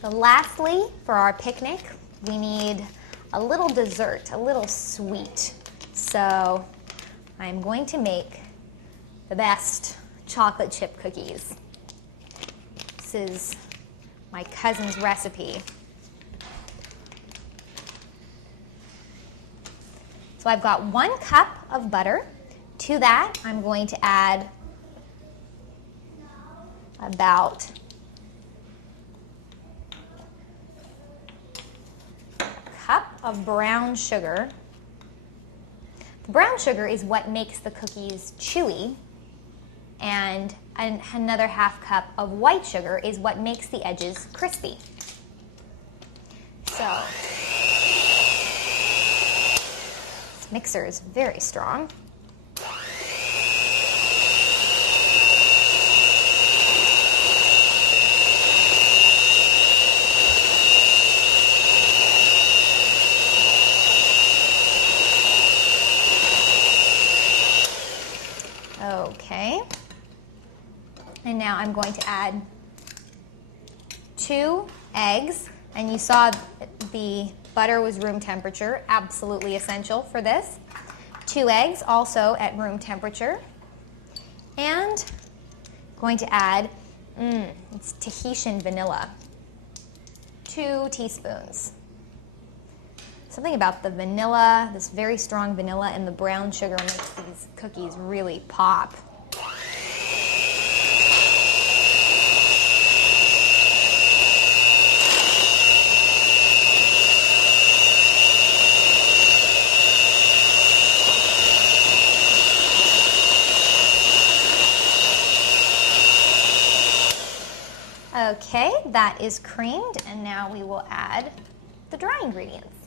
So lastly, for our picnic, we need a little dessert, a little sweet. So I'm going to make the best chocolate chip cookies. This is my cousin's recipe. So I've got 1 cup of butter. To that, I'm going to add about a cup of brown sugar. The brown sugar is what makes the cookies chewy, and another 1/2 cup of white sugar is what makes the edges crispy. So this mixer is very strong. Okay, and now I'm going to add 2 eggs, and you saw the butter was room temperature, absolutely essential for this. 2 eggs also at room temperature, and going to add, it's Tahitian vanilla, 2 teaspoons. Something about the vanilla, this very strong vanilla and the brown sugar makes these cookies really pop. Okay, that is creamed, and now we will add the dry ingredients.